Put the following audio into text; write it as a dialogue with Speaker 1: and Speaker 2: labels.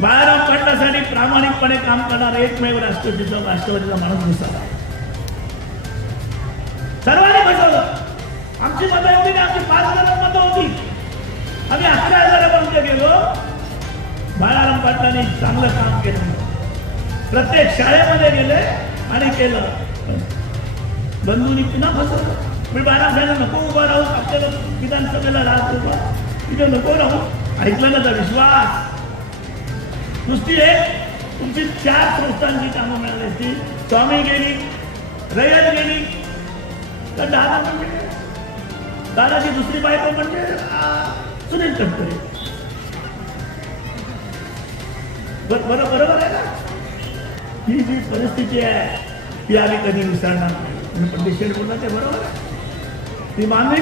Speaker 1: प्रामाणिकपणे काम करणारा एकमेव राष्ट्रवादीचा राष्ट्रवादीचा माणूस दिसत आहे सर्वांनी फसवलं आमची मतं एवढी नाही आमची पाच हजार मतं होती. आम्ही अकरा हजारापर्यंत गेलो. बाळाराम पाटलांनी चांगलं काम केलं. प्रत्येक शाळेमध्ये गेले आणि केलं. बंधूंनी पुन्हा फसवलं मी बाळाराम साहेब नको उभा राहू आपल्याला विधानसभेला राहतो उभा. तिथे नको राहू. ऐकलं ना तर विश्वास. नुसती एक तुमची चार संस्थांची कामं मिळाली असती स्वामी गेली रयत गेली तर दादा म्हणजे दादाची दुसरी बायको म्हणजे सुनील तटकरे. बरं बरोबर आहे ना? ही जी परिस्थिती आहे ती आम्ही कधी विसरणार नाही. आणि पंडित शेठ बोलला ते बरोबर आहे. ती मानवी